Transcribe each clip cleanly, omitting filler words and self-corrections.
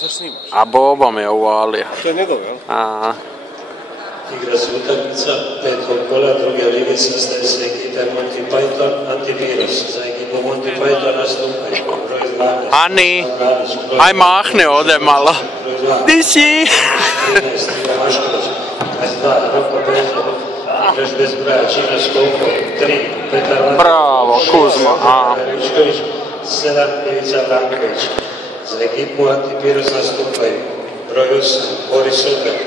Zašto snimaš? A Bobo me je uvalio. To je njegov, jel? A. Igra se utakmica petog kola druge lige, sastaje se ekipe Monty Python, Antivirus. Za ekipu Monty Python nastupaju broj 12. Ani, aj mahni ovdje malo. Di si? 13. Mašković, 22. Roko Bezo, igraš bez broja Čina Skoko, 3. Petar Vatić. Bravo, Kuzma. A. Vičković, 7. Ivica Branković. Za ekipu Antivirus nastupaju broj 8. Boris Otak,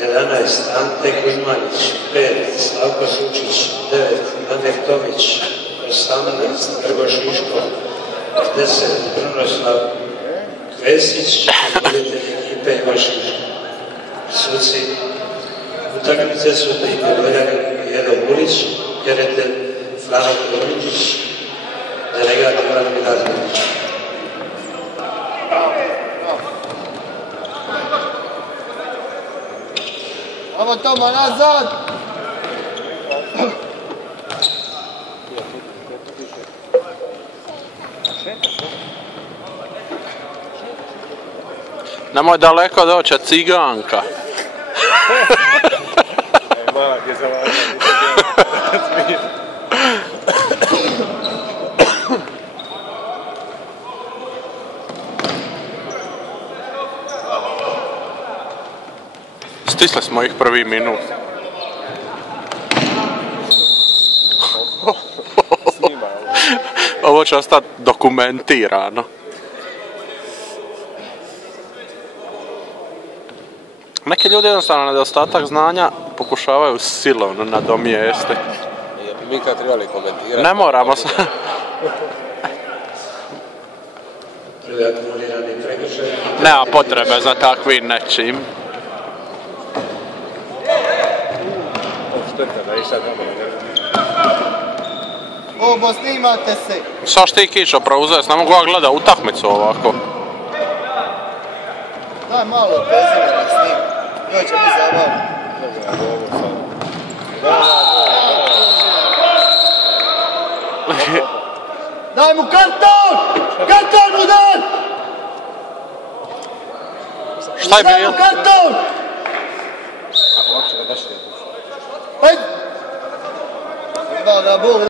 11. Ante Kuzmanić, 5. Slavko Sučić, 9. Anek Tomić, 18. Grgo Šiško, 10. Krunoslav Vesić, voditelj ekipe Ivo Šiško. Suci utakmice su Niko Veljak i Edo Bulić, vjeritelj Frano Kolovičić, delegat Ivan Milaznović. Ajmo Toma, nazad! Nemoj daleko doći, ciganka. Malak je zavažan. Stisli smo ih prvi minut. Snima Ovo će ostati dokumentirano. Neki ljudi jednostavno nedostatak znanja pokušavaju silom nadomjestiti. Mi kad trebali komentirati. Ne moramo se. Prvi akumulirani prekršaj. Nema potrebe za takvim nečim. Šteta da išta tamo. Bobo, snimate se! Saš ti kišo preuzeti, ne mogu ja gledat utakmicu ovako. Daj malo, prezime da snima. Njoj će mi zabaviti. Daj mu karton! Karton mu daj! Šta je Daj bilo? mu karton! Uopće da baš ne. Hajde! Da, da, boli.